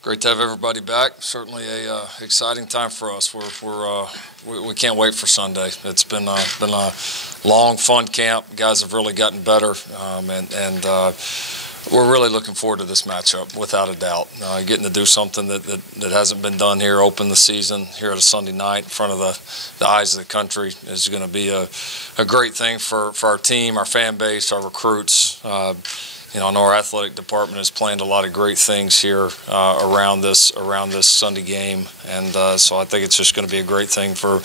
Great to have everybody back. Certainly a exciting time for us. We can't wait for Sunday. It's been a long, fun camp. Guys have really gotten better, and we're really looking forward to this matchup, without a doubt. Getting to do something that hasn't been done here, open the season here at a Sunday night in front of the eyes of the country is going to be a great thing for our team, our fan base, our recruits. I know our athletic department has planned a lot of great things here around this Sunday game, and so I think it's just going to be a great thing for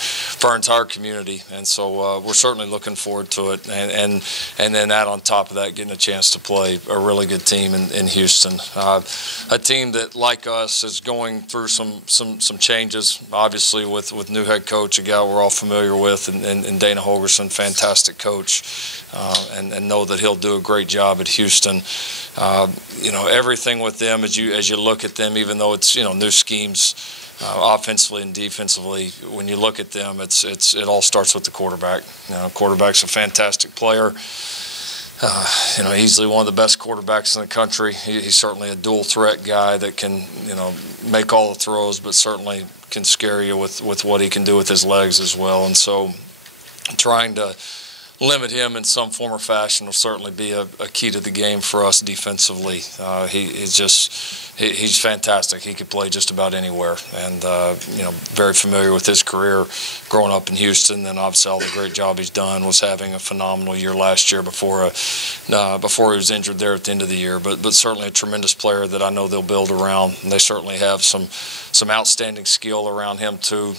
our entire community. And so we're certainly looking forward to it. And then add on top of that, getting a chance to play a really good team in Houston, a team that, like us, is going through some changes. Obviously, with new head coach, a guy we're all familiar with, and Dana Holgorsen, fantastic coach, and know that he'll do a great job at Houston. Everything with them as you look at them, even though it's new schemes offensively and defensively, when you look at them, it all starts with the quarterback. Quarterback's a fantastic player. Easily one of the best quarterbacks in the country. He's certainly a dual threat guy that can make all the throws, but certainly can scare you with what he can do with his legs as well. And so trying to limit him in some form or fashion will certainly be a key to the game for us defensively. He's fantastic. He could play just about anywhere, and very familiar with his career growing up in Houston. And obviously all the great job he's done. Was having a phenomenal year last year before he was injured there at the end of the year. But certainly a tremendous player that I know they'll build around. And they certainly have some outstanding skill around him too.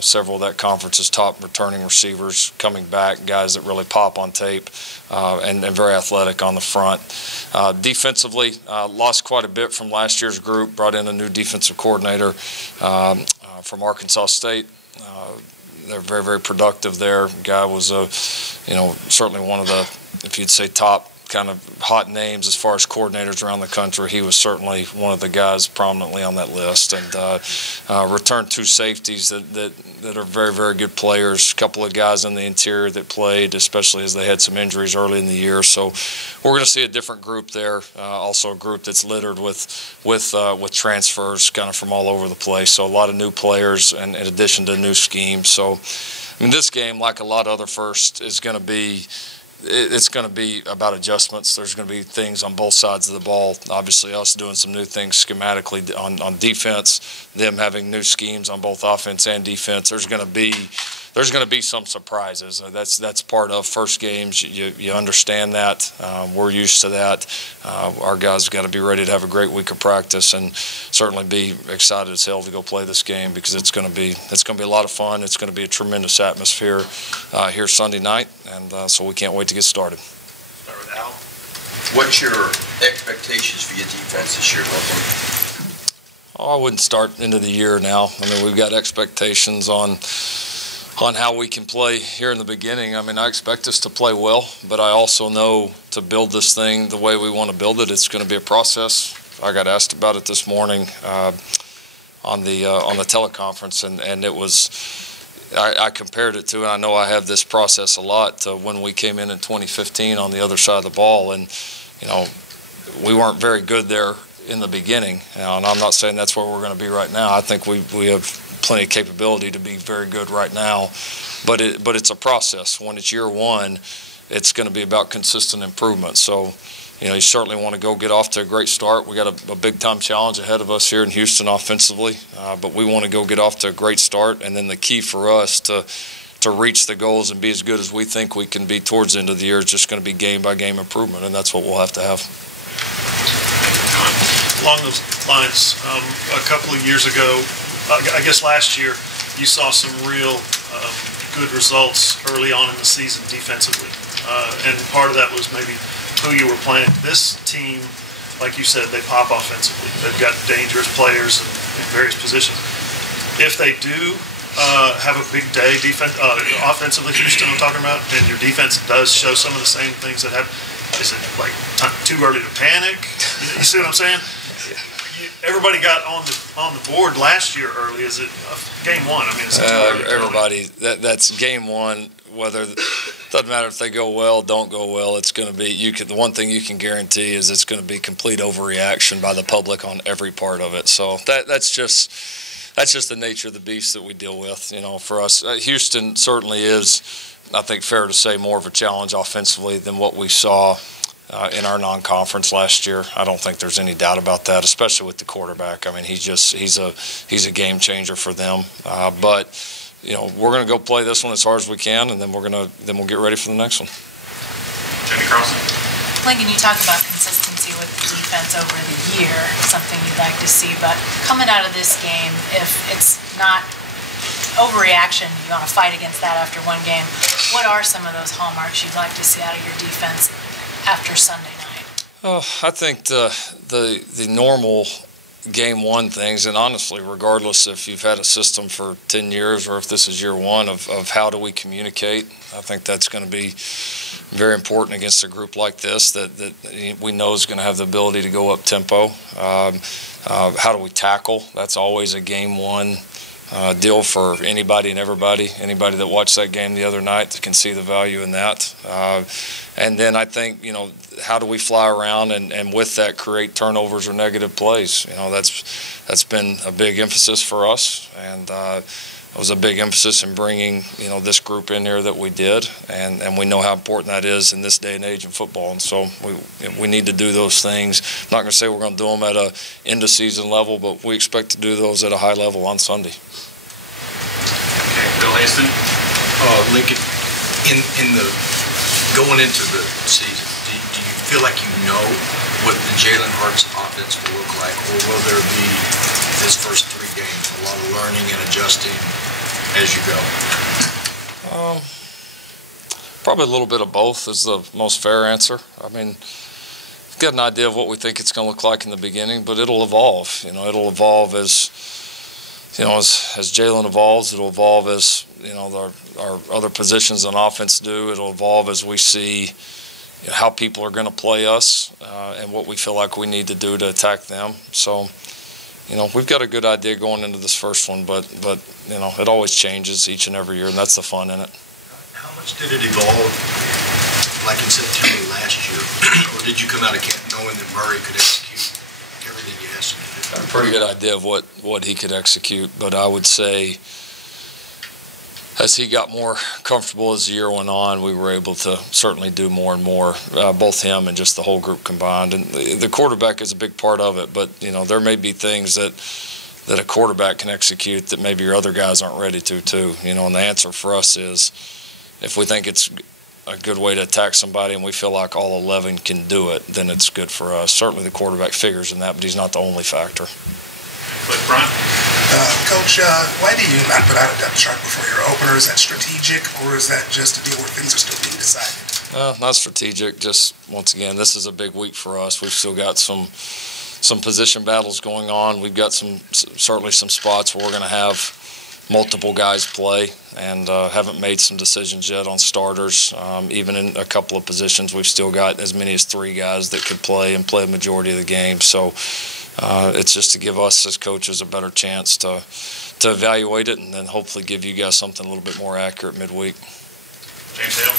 Several of that conference's top returning receivers coming back, guys that really pop on tape, and very athletic on the front. Defensively, lost quite a bit from last year's group. Brought in a new defensive coordinator from Arkansas State. They're very, very productive there. Guy was certainly one of the, if you'd say, top kind of hot names as far as coordinators around the country. He was certainly one of the guys prominently on that list, and returned two safeties that are very, very good players. A couple of guys in the interior that played, especially as they had some injuries early in the year. So we're going to see a different group there. Also a group that's littered with transfers kind of from all over the place. So a lot of new players, and in addition to new schemes. So this game, like a lot of other firsts, is going to be. It's going to be about adjustments. There's going to be things on both sides of the ball. Obviously, us doing some new things schematically on defense, them having new schemes on both offense and defense. There's going to be some surprises. That's part of first games. You understand that. We're used to that. Our guys have got to be ready to have a great week of practice, and certainly be excited as hell to go play this game, because it's going to be a lot of fun. It's going to be a tremendous atmosphere here Sunday night, and so we can't wait to get started. Start with Al. What's your expectations for your defense this year, Lincoln? I wouldn't start into the year now. We've got expectations on how we can play here in the beginning. I expect us to play well, but I also know to build this thing the way we want to build it, it's going to be a process. I got asked about it this morning on the teleconference, and it was, I compared it to, and I know I have this process a lot, to when we came in 2015 on the other side of the ball, and we weren't very good there in the beginning, and I'm not saying that's where we're going to be right now. I think we have plenty of capability to be very good right now, but it's a process. When it's year one, it's going to be about consistent improvement. So, you certainly want to go get off to a great start. We got a big time challenge ahead of us here in Houston offensively, but we want to go get off to a great start. And then the key for us to reach the goals and be as good as we think we can be towards the end of the year is just going to be game by game improvement, and that's what we'll have to have. Along those lines, a couple of years ago, I guess last year, you saw some real good results early on in the season defensively. And part of that was maybe who you were playing. This team, like you said, they pop offensively. They've got dangerous players in various positions. If they do have a big day offensively, Houston I'm talking about, and your defense does show some of the same things that have, is it like too early to panic? You see what I'm saying? everybody got on the board last year early. Is it game one? I mean, it's too early. Everybody. That's game one. Whether doesn't matter if they go well, don't go well. It's going to be the one thing you can guarantee is it's going to be complete overreaction by the public on every part of it. So that's just the nature of the beast that we deal with. You know, for us, Houston certainly is, I think, fair to say, more of a challenge offensively than what we saw in our non-conference last year. I don't think there's any doubt about that, especially with the quarterback. I mean, he's a game changer for them. But you know, we're going to go play this one as hard as we can, and then we'll get ready for the next one. Jamie Carlson. Lincoln, you talk about consistency with the defense over the year, something you'd like to see, but coming out of this game, if it's not overreaction, you want to fight against that after one game, what are some of those hallmarks you'd like to see out of your defense after Sunday night? Oh, I think the normal game one things, and honestly, regardless if you've had a system for 10 years or if this is year one of how do we communicate, I think that's going to be very important against a group like this that we know is going to have the ability to go up tempo. How do we tackle? That's always a game one deal for anybody and everybody. Anybody that watched that game the other night can see the value in that. And then I think, you know, how do we fly around and with that create turnovers or negative plays? You know, that's been a big emphasis for us, and it was a big emphasis in bringing, you know, this group in here that we did, and we know how important that is in this day and age in football. And so we need to do those things. I'm not going to say we're going to do them at a end of season level, but we expect to do those at a high level on Sunday. Okay, Bill Haston. Lincoln, in the going into the season, do you feel like you know what the Jalen Hurts offense will look like, or will there be this first 3 games a lot of learning and adjusting as you go? Probably a little bit of both is the most fair answer. I mean, we've got an idea of what we think it's going to look like in the beginning, but it'll evolve. You know, it'll evolve as Jalen evolves. It'll evolve as, you know, our other positions on offense do. It'll evolve as we see, you know, how people are going to play us and what we feel like we need to do to attack them. So, you know, we've got a good idea going into this first one, but you know, it always changes each and every year, and that's the fun in it. How much did it evolve, like in September last year, or did you come out of camp knowing that Murray could execute everything you asked him to do? I have a pretty good idea of what he could execute, but I would say as he got more comfortable as the year went on, we were able to certainly do more and more, both him and just the whole group combined. And the quarterback is a big part of it, but, you know, there may be things that a quarterback can execute that maybe your other guys aren't ready to, too. You know, and the answer for us is if we think it's a good way to attack somebody and we feel like all 11 can do it, then it's good for us. Certainly the quarterback figures in that, but he's not the only factor. Brian? Coach, why do you not put out a depth chart before your opener? Is that strategic, or is that just a deal where things are still being decided? Not strategic. Just, once again, this is a big week for us. We've still got some position battles going on. We've got certainly some spots where we're going to have multiple guys play, and haven't made some decisions yet on starters. Even in a couple of positions, we've still got as many as 3 guys that could play and play a majority of the game. So it's just to give us as coaches a better chance to evaluate it, and then hopefully give you guys something a little bit more accurate midweek. James Hale.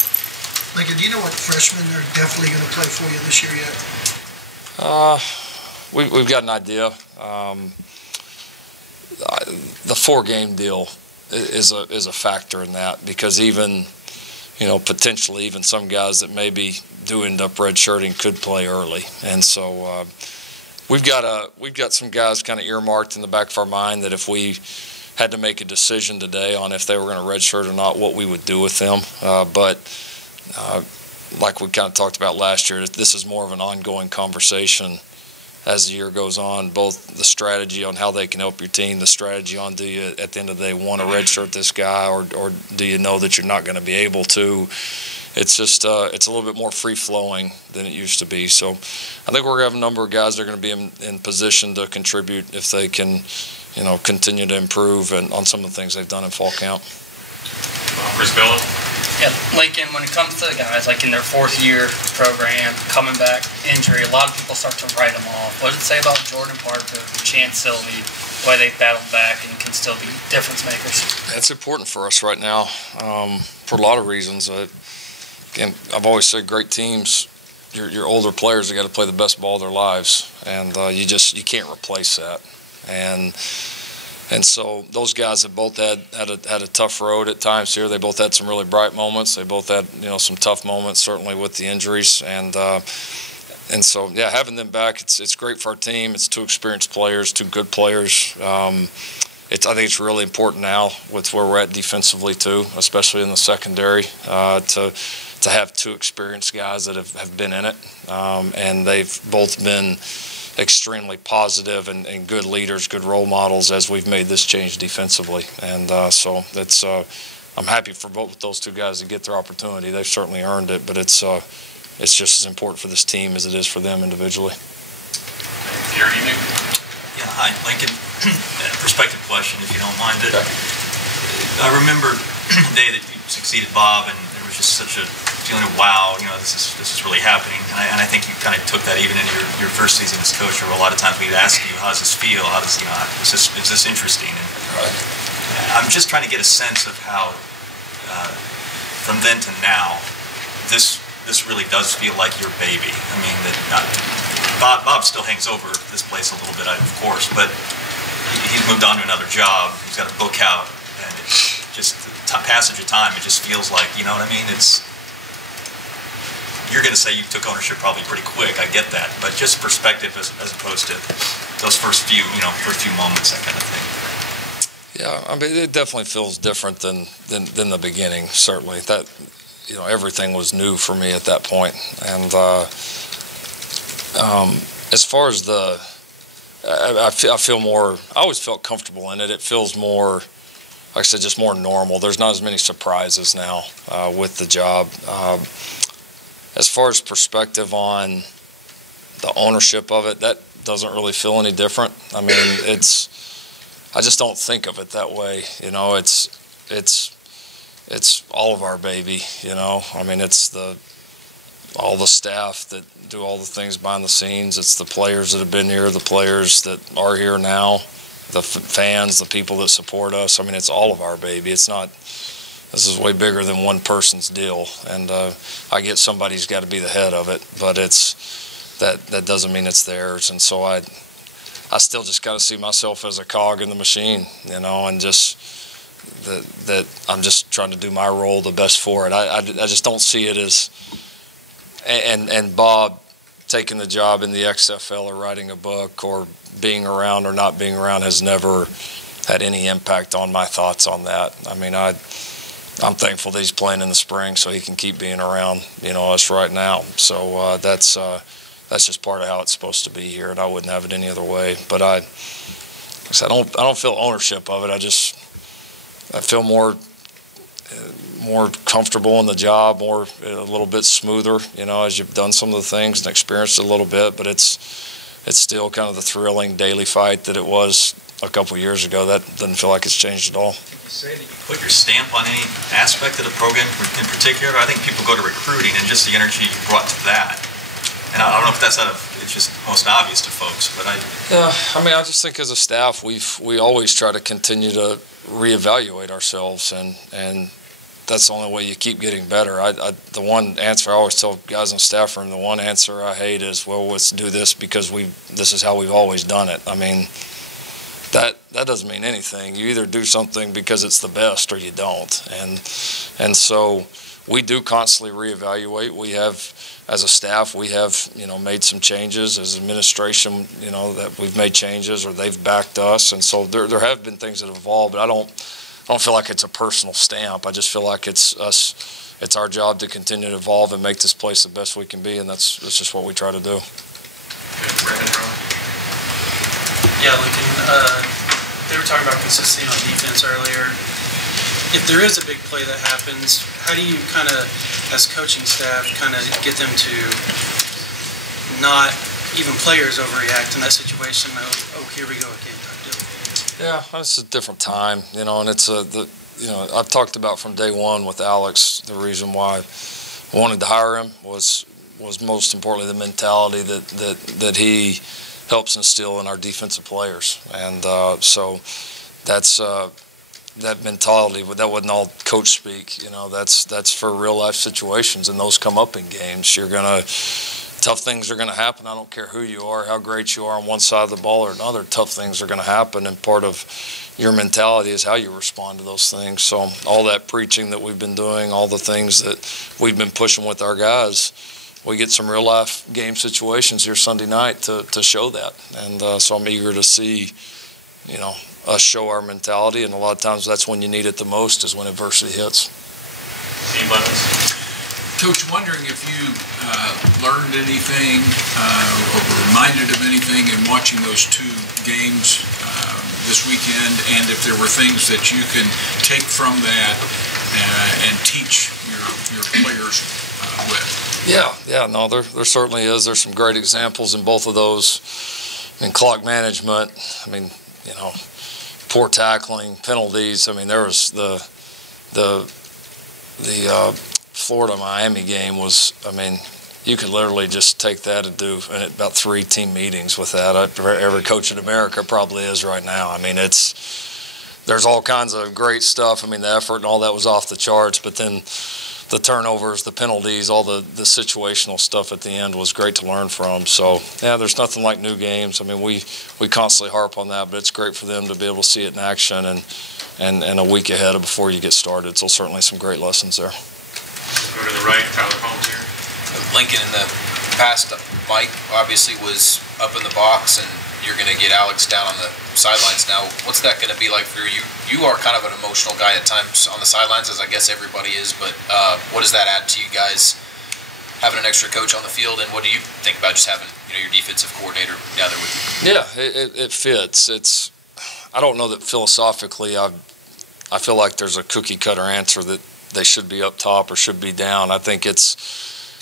Lincoln, do you know what freshmen are definitely going to play for you this year yet? We've got an idea. The 4-game deal is a factor in that, because even, you know, potentially even some guys that maybe do end up redshirting could play early, and so we've got some guys kind of earmarked in the back of our mind that if we had to make a decision today on if they were going to redshirt or not, what we would do with them. But like we kind of talked about last year, this is more of an ongoing conversation as the year goes on, both the strategy on how they can help your team, the strategy on do you at the end of the day want to redshirt this guy, or do you know that you're not going to be able to. It's just it's a little bit more free-flowing than it used to be. So I think we're going to have a number of guys that are going to be in position to contribute if they can, you know, continue to improve and on some of the things they've done in fall camp. Chris Bello. Yeah, Lincoln, when it comes to the guys, like in their fourth-year program, coming back, injury, a lot of people start to write them off. What did it say about Jordan Parker, Chance Sylvie, why they battled back and can still be difference makers? It's important for us right now for a lot of reasons. Again, I've always said great teams, your older players have got to play the best ball of their lives, and you can't replace that. And so those guys have both had a tough road at times here. They both had some really bright moments. They both had some tough moments, certainly with the injuries. And so yeah, having them back, it's great for our team. It's two experienced players, two good players. I think it's really important now with where we're at defensively too, especially in the secondary, to have two experienced guys that have been in it, and they've both been extremely positive and good leaders, good role models as we've made this change defensively. And so that's I'm happy for both those two guys to get their opportunity. They've certainly earned it, but it's just as important for this team as it is for them individually. Gary Newton. Yeah, hi, Lincoln. Perspective question, if you don't mind it. I remember the day that you succeeded Bob, and there was just such a feeling of wow, this is really happening. And I think you kind of took that even into your first season as coach, where a lot of times we'd ask you, how does this feel? How does is this interesting? And I'm just trying to get a sense of how from then to now, this really does feel like your baby. I mean, Bob still hangs over this place a little bit, of course, but he's moved on to another job. He's got a book out, and it's just the passage of time. It just feels like, you know what I mean? You're going to say you took ownership probably pretty quick. I get that, but just perspective as opposed to those first few moments, that kind of thing. Yeah, I mean, it definitely feels different than the beginning. Certainly, that everything was new for me at that point. And as far as I feel more. I always felt comfortable in it. It feels more, like I said, just more normal. There's not as many surprises now with the job. As far as perspective on the ownership of it, that doesn't really feel any different. I mean, I just don't think of it that way. It's all of our baby. I mean, it's all the staff that do all the things behind the scenes. It's the players that have been here, the players that are here now, the fans, the people that support us. I mean, it's all of our baby. It's not. This is way bigger than one person's deal, and I get somebody's got to be the head of it, but that doesn't mean it's theirs. And so I still just got to see myself as a cog in the machine, and just that I'm just trying to do my role the best for it. I just don't see it as and Bob taking the job in the XFL or writing a book or being around or not being around has never had any impact on my thoughts on that. I mean, I'm thankful that he's playing in the spring so he can keep being around, us right now. So that's just part of how it's supposed to be here, and I wouldn't have it any other way. But I don't feel ownership of it. I feel more comfortable in the job, a little bit smoother, as you've done some of the things and experienced it a little bit. But it's still kind of the thrilling daily fight that it was a couple of years ago. That doesn't feel like it's changed at all. You say that you put your stamp on any aspect of the program in particular? I think people go to recruiting and just the energy you brought to that. And I don't know if it's just most obvious to folks, but I just think as a staff, we always try to continue to reevaluate ourselves, and that's the only way you keep getting better. The one answer I always tell guys in the staff room, the one answer I hate is, well, let's do this because this is how we've always done it. I mean, that doesn't mean anything. You either do something because it's the best or you don't. And so we do constantly reevaluate. We have, as a staff, we have made some changes. As administration, that we've made changes or they've backed us. And so there have been things that have evolved, but I don't feel like it's a personal stamp. I just feel like it's us. It's our job to continue to evolve and make this place the best we can be, and that's just what we try to do. Yeah, Lincoln, they were talking about consistency on defense earlier. If there is a big play that happens, how do you kind of, as coaching staff, kind of get them to not even players overreact in that situation? Oh, here we go again. Yeah, it's a different time, and it's I've talked about from day one with Alex, the reason why I wanted to hire him was most importantly the mentality that he helps instill in our defensive players. And so that's that mentality, that wasn't all coach speak. That's for real life situations, and those come up in games. Tough things are going to happen. I don't care who you are, how great you are on one side of the ball or another. Tough things are going to happen, and part of your mentality is how you respond to those things. So all that preaching that we've been doing, all the things that we've been pushing with our guys, we get some real life game situations here Sunday night to show that. And so I'm eager to see, us show our mentality, and a lot of times that's when you need it the most, is when adversity hits. Coach, wondering if you learned anything or were reminded of anything in watching those two games this weekend, and if there were things that you can take from that and teach your players with. No, there certainly is. There's some great examples in both of those. Clock management, poor tackling, penalties. There was the Florida-Miami game was, you could literally just take that and do about 3 team meetings with that. Every coach in America probably is right now. There's all kinds of great stuff. The effort and all that was off the charts, but then the turnovers, the penalties, all the situational stuff at the end was great to learn from. So, there's nothing like new games. We constantly harp on that, but it's great for them to be able to see it in action and a week ahead of before you get started. So certainly some great lessons there. Go to the right, Tyler Holmes here. Lincoln, in the past, Mike obviously was up in the box, and you're going to get Alex down on the sidelines now. What's that going to be like for you? You are kind of an emotional guy at times on the sidelines, as I guess everybody is, but what does that add to you guys, having an extra coach on the field, and what do you think about just having your defensive coordinator down there with you? Yeah, it fits. I don't know that philosophically I feel like there's a cookie-cutter answer that they should be up top or should be down. I think it's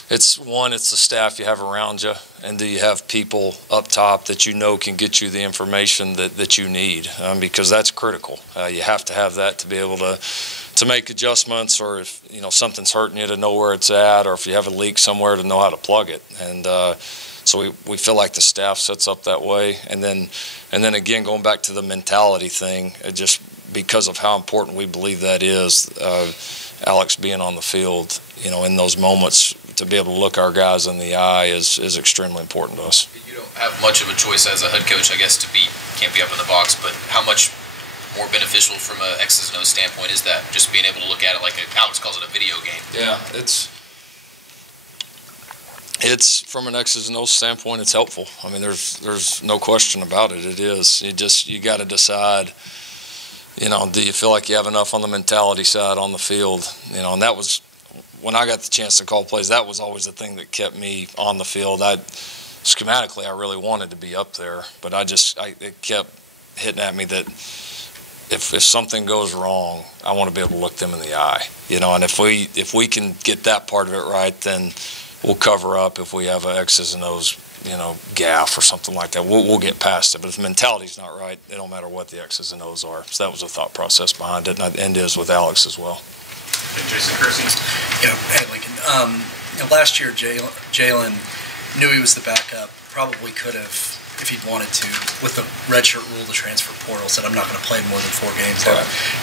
the staff you have around you, and do you have people up top that can get you the information that you need, because that's critical. You have to have that to be able to make adjustments, or if something's hurting you, to know where it's at, or if you have a leak somewhere, to know how to plug it. And so we feel like the staff sets up that way. And then again, going back to the mentality thing, just because of how important we believe that is, Alex being on the field, in those moments, to be able to look our guys in the eye is extremely important to us. You don't have much of a choice as a head coach, I guess, can't be up in the box, but how much more beneficial from an X's and O's standpoint is that, just being able to look at it like Alex calls it a video game? Yeah, it's from an X's and O's standpoint, it's helpful. There's no question about it. It is. You got to decide, do you feel like you have enough on the mentality side on the field? And that was, when I got the chance to call plays, that was always the thing that kept me on the field. Schematically, I really wanted to be up there, but it kept hitting at me that if something goes wrong, I want to be able to look them in the eye. And if we can get that part of it right, then we'll cover up if we have an X's and O's, gaff or something like that. We'll get past it. But if the mentality's not right, it don't matter what the X's and O's are. So that was the thought process behind it, and is with Alex as well. Jason Kersey. Hey, Lincoln. Last year, Jalen knew he was the backup. Probably could have, if he'd wanted to, with the redshirt rule, the transfer portal, said I'm not going to play more than 4 games.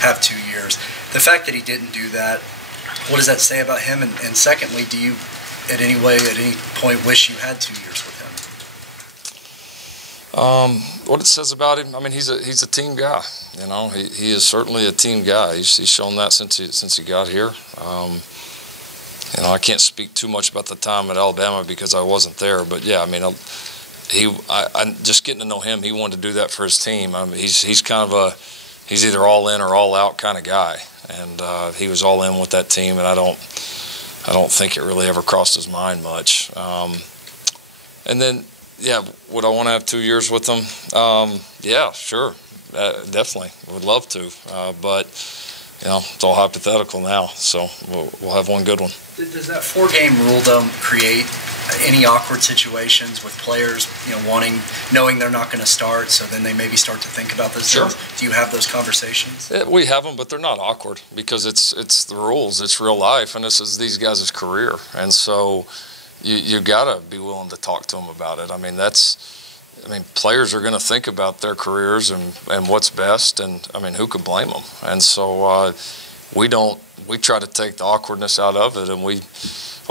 Have 2 years. The fact that he didn't do that, what does that say about him? And secondly, do you, at any point, wish you had 2 years with him? What it says about him, he's a team guy. He is certainly a team guy. He's shown that since he got here. I can't speak too much about the time at Alabama because I wasn't there. But yeah, I'm just getting to know him. He wanted to do that for his team. He's kind of he's either all in or all out kind of guy, and he was all in with that team. And I don't think it really ever crossed his mind much. And then, yeah, would I want to have 2 years with him? Yeah, sure, definitely. Would love to, but it's all hypothetical now. So we'll have one good one. Does that 4-game rule though create any awkward situations with players, knowing they're not going to start, so then they maybe start to think about those Sure. things? Do you have those conversations? We have them, but they're not awkward because it's the rules. It's real life, and this is these guys' career. And so you got to be willing to talk to them about it. I mean, players are going to think about their careers and what's best, and, who could blame them? And so we try to take the awkwardness out of it, and we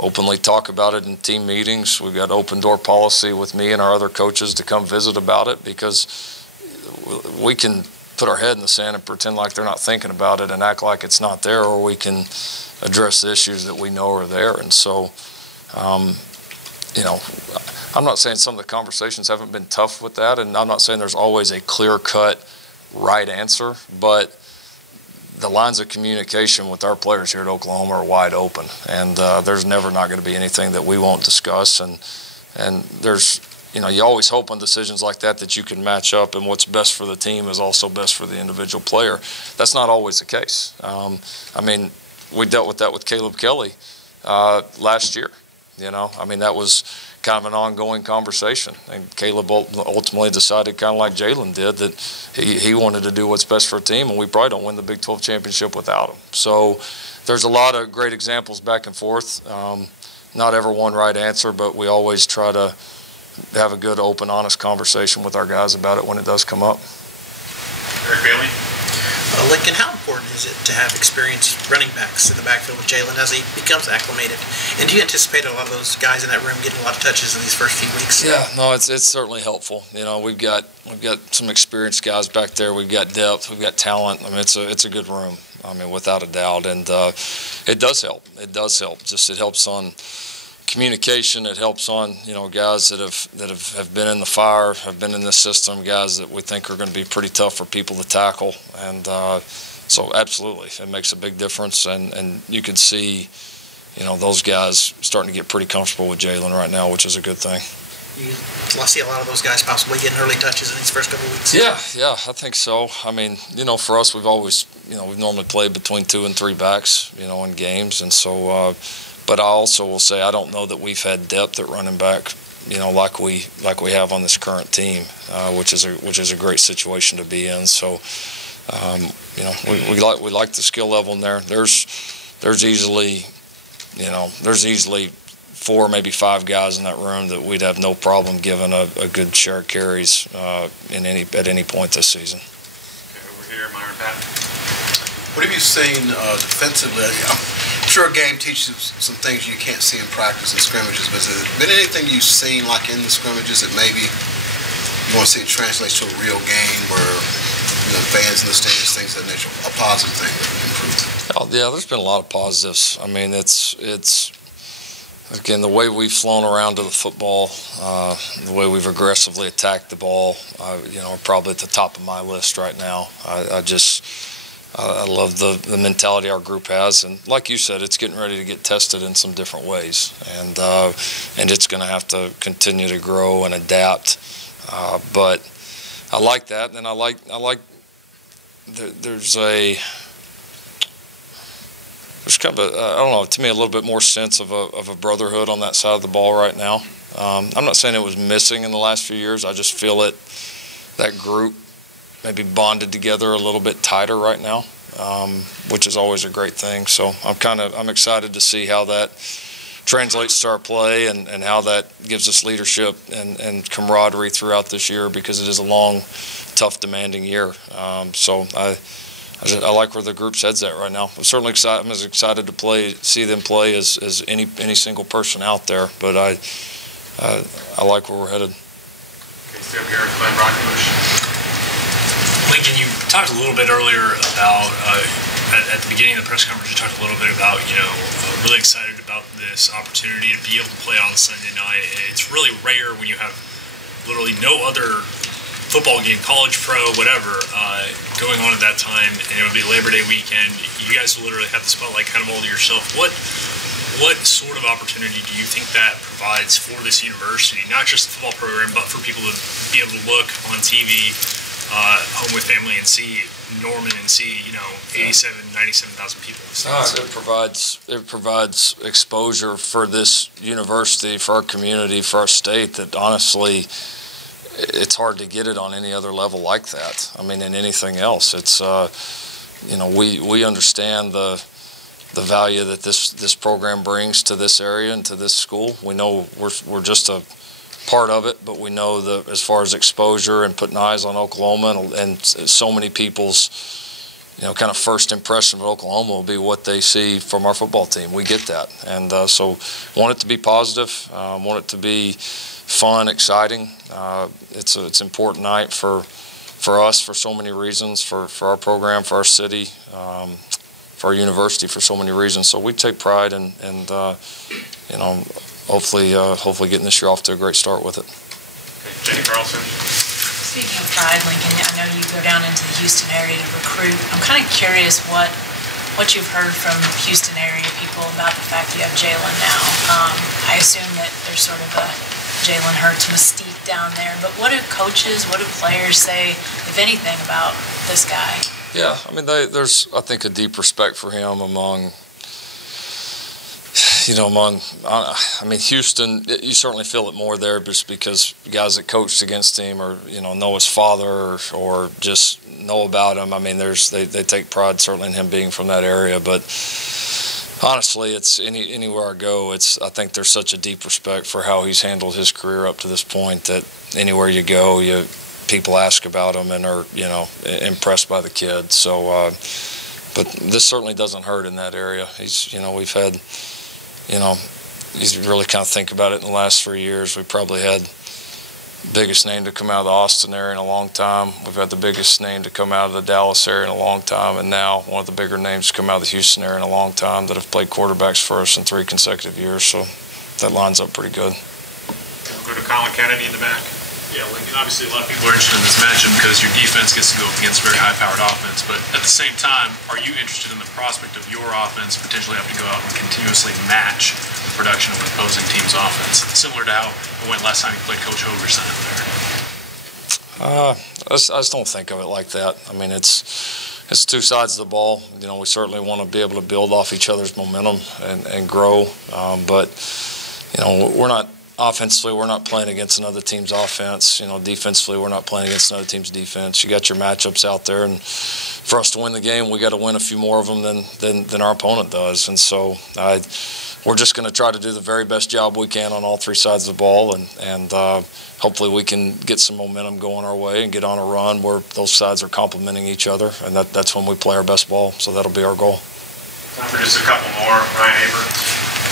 openly talk about it in team meetings. We've got open door policy with me and our other coaches to come visit about it, because we can put our head in the sand and pretend like they're not thinking about it and act like it's not there, or we can address the issues that we know are there. And so, I'm not saying some of the conversations haven't been tough with that, and I'm not saying there's always a clear-cut right answer, but the lines of communication with our players here at Oklahoma are wide open, and there's never not going to be anything that we won't discuss. And there's, you always hope on decisions like that you can match up, and what's best for the team is also best for the individual player. That's not always the case. We dealt with that with Caleb Kelly last year. That was kind of an ongoing conversation, and Caleb ultimately decided, kind of like Jalen did, that he wanted to do what's best for a team, and we probably don't win the Big 12 championship without him. So there's a lot of great examples back and forth. Not ever one right answer, but we always try to have a good, open, honest conversation with our guys about it when it does come up. Eric Bailey? Lincoln, how important is it to have experienced running backs in the backfield with Jalen as he becomes acclimated? And do you anticipate a lot of those guys in that room getting a lot of touches in these first few weeks? Yeah, no, it's certainly helpful. We've got some experienced guys back there. We've got depth. We've got talent. It's a good room. Without a doubt, and it does help. It does help. Just it helps on communication. It helps on guys that have been in the fire, have been in this system, guys that we think are going to be pretty tough for people to tackle, and so absolutely it makes a big difference. And you can see those guys starting to get pretty comfortable with Jalen right now, which is a good thing. You see a lot of those guys possibly getting early touches in these first couple of weeks. Yeah, I think so. For us, we've always we've normally played between 2 and 3 backs in games, and so. But I also will say I don't know that we've had depth at running back, like we have on this current team, which is a great situation to be in. So, we like the skill level in there. There's easily 4, maybe 5 guys in that room that we'd have no problem giving a good share of carries at any point this season. Okay, over here, Myron Patton. What have you seen defensively? I'm sure a game teaches you some things you can't see in practice and scrimmages, but has there been anything you've seen like in the scrimmages that maybe you want to see it translate to a real game where fans in the stands, things of that nature, a positive thing that would improve? Oh, yeah, there's been a lot of positives. It's again, the way we've flown around to the football, the way we've aggressively attacked the ball, are probably at the top of my list right now. I love the mentality our group has, and like you said, it's getting ready to get tested in some different ways, and it's going to have to continue to grow and adapt. But I like that, and I like there's kind of I don't know, to me a little bit more sense of a brotherhood on that side of the ball right now. I'm not saying it was missing in the last few years. I just feel that group maybe bonded together a little bit tighter right now, which is always a great thing. So I'm excited to see how that translates to our play and how that gives us leadership and camaraderie throughout this year, because it is a long, tough, demanding year. So I like where the group's head's at right now. I'm certainly excited. I'm as excited to see them play as any single person out there. But I like where we're headed. Okay, stay up here with Glenn Brockovich. Lincoln, you talked a little bit earlier about, at the beginning of the press conference, you talked a little bit about, really excited about this opportunity to be able to play on Sunday night. It's really rare when you have literally no other football game, college, pro, whatever, going on at that time, and it would be Labor Day weekend. You guys will literally have the spotlight kind of all to yourself. What sort of opportunity do you think that provides for this university, not just the football program, but for people to be able to look on TV home with family and see Norman and see 97,000 people. It provides exposure for this university, for our community, for our state that honestly it's hard to get it on any other level like that. I mean, in anything else, it's we understand the value that this program brings to this area and to this school. We know we're just a part of it, but we know that as far as exposure and putting eyes on Oklahoma and so many people's kind of first impression of Oklahoma will be what they see from our football team. We get that, and so want it to be positive, want it to be fun, exciting. It's an important night for us for so many reasons, for our program, for our city, for our university, for so many reasons. So we take pride in hopefully getting this year off to a great start with it. Jenny Carlson. Speaking of pride, Lincoln, I know you go down into the Houston area to recruit. I'm kind of curious what you've heard from Houston area people about the fact you have Jalen now. I assume that there's sort of a Jalen Hurts mystique down there, but what do coaches, what do players say, if anything, about this guy? Yeah, I mean, there's, I think, a deep respect for him among Houston. You certainly feel it more there just because guys that coached against him or, know his father or just know about him. I mean, they take pride certainly in him being from that area, but honestly, it's anywhere I go, I think there's such a deep respect for how he's handled his career up to this point that anywhere you go, people ask about him and are, impressed by the kid. So, but this certainly doesn't hurt in that area. We've had, you really kind of think about it in the last 3 years, we probably had the biggest name to come out of the Austin area in a long time. We've had the biggest name to come out of the Dallas area in a long time, and now one of the bigger names to come out of the Houston area in a long time that have played quarterbacks for us in 3 consecutive years. So that lines up pretty good. We'll go to Colin Kennedy in the back. Yeah, Lincoln, obviously a lot of people are interested in this matchup because your defense gets to go up against a very high-powered offense. But at the same time, are you interested in the prospect of your offense potentially having to go out and continuously match the production of an opposing team's offense, similar to how it went last time you played Coach Hogerson out there? I just don't think of it like that. I mean, it's two sides of the ball. We certainly want to be able to build off each other's momentum and grow. But we're not. Offensively, we're not playing against another team's offense. Defensively, we're not playing against another team's defense. You got your matchups out there, and for us to win the game, we got to win a few more of them than our opponent does. And so, we're just going to try to do the very best job we can on all 3 sides of the ball, and hopefully we can get some momentum going our way and get on a run where those sides are complementing each other, and that's when we play our best ball. So that'll be our goal. Time for just a couple more. Ryan Aber.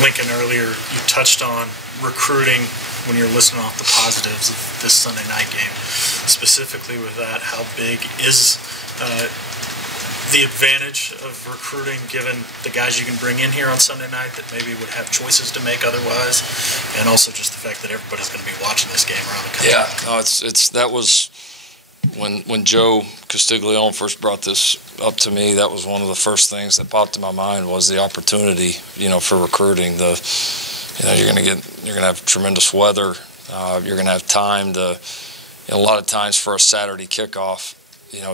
Lincoln, earlier you touched on recruiting when you're listing off the positives of this Sunday night game. Specifically with that, how big is the advantage of recruiting given the guys you can bring in here on Sunday night that maybe would have choices to make otherwise, and also just the fact that everybody's going to be watching this game around the country? Yeah, no, that was when Joe Castiglione first brought this up to me. That was one of the first things that popped in my mind was the opportunity, for recruiting. You're going to have tremendous weather. You're going to have time to, a lot of times for a Saturday kickoff,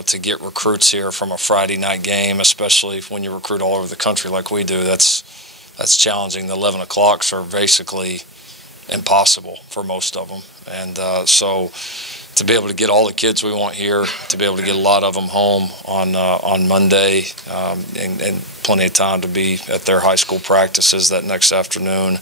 to get recruits here from a Friday night game, especially when you recruit all over the country like we do, that's challenging. The 11 o'clocks are basically impossible for most of them. And so to be able to get all the kids we want here, to be able to get a lot of them home on Monday, and plenty of time to be at their high school practices that next afternoon.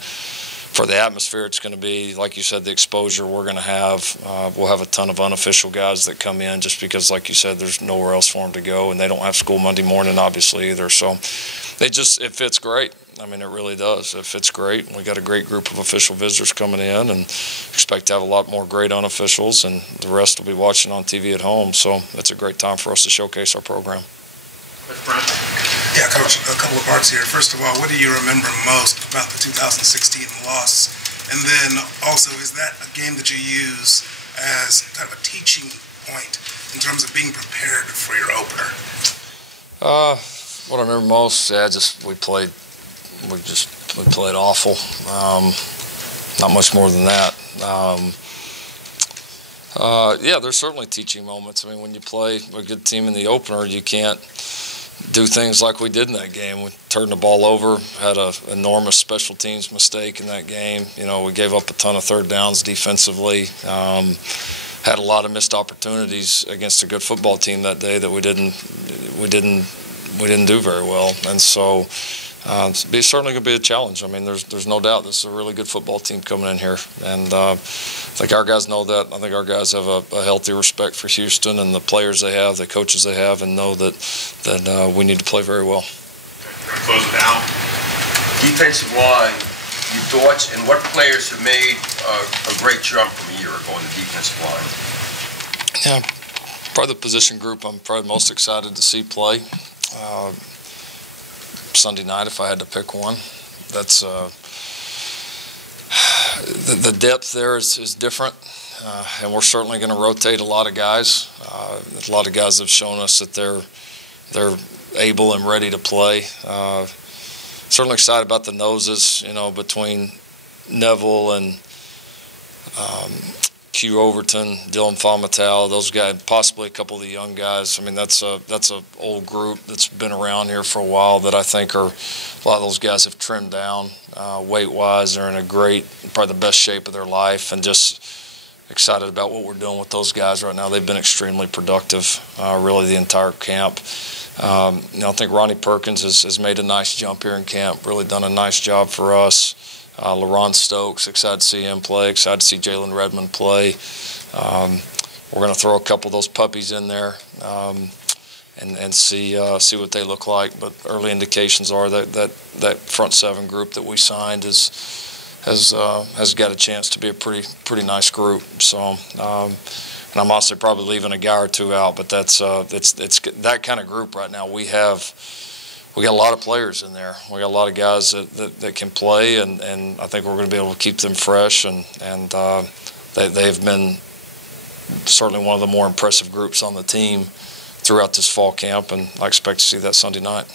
For the atmosphere, it's going to be, like you said, the exposure we're going to have. We'll have a ton of unofficial guys that come in just because, like you said, there's nowhere else for them to go, and they don't have school Monday morning, obviously, either. So it fits great. I mean, it really does. It fits great. We got a great group of official visitors coming in and expect to have a lot more great unofficials, and the rest will be watching on TV at home. So it's a great time for us to showcase our program. Yeah, Coach, a couple of parts here. First of all, what do you remember most about the 2016 loss? And then also, is that a game that you use as kind of a teaching point in terms of being prepared for your opener? What I remember most, we played awful. Not much more than that. Yeah, there's certainly teaching moments. I mean, when you play a good team in the opener, you can't do things like we did in that game. We turned the ball over, had an enormous special teams mistake in that game. You know, we gave up a ton of third downs defensively. Had a lot of missed opportunities against a good football team that day that we didn't do very well. And so it's certainly going to be a challenge. I mean, there's no doubt this is a really good football team coming in here, and I think our guys know that. I think our guys have a healthy respect for Houston and the players they have, the coaches they have, and know that we need to play very well. Okay, close it out. Defensive line, your thoughts, and what players have made a great jump from a year ago on the defensive line? Yeah, probably the position group I'm probably most excited to see play. Sunday night, if I had to pick one, that's the depth there is different, and we're certainly going to rotate a lot of guys. A lot of guys have shown us that they're able and ready to play. Certainly excited about the noses, you know, between Neville and Q Overton, Dylan Fomital, those guys, possibly a couple of the young guys. I mean, that's a old group that's been around here for a while that I think a lot of those guys have trimmed down weight-wise. They're in a great, probably the best shape of their life, and just excited about what we're doing with those guys right now. They've been extremely productive, really the entire camp. You know, I think Ronnie Perkins has made a nice jump here in camp, really done a nice job for us. LaRon Stokes, excited to see him play, excited to see Jalen Redmond play. We're going to throw a couple of those puppies in there and see what they look like. But early indications are that front seven group that we signed has got a chance to be a pretty nice group. So, and I'm also probably leaving a guy or two out, but it's that kind of group right now. We got a lot of players in there. We got a lot of guys that can play, and I think we're going to be able to keep them fresh. And they've been certainly one of the more impressive groups on the team throughout this fall camp, and I expect to see that Sunday night.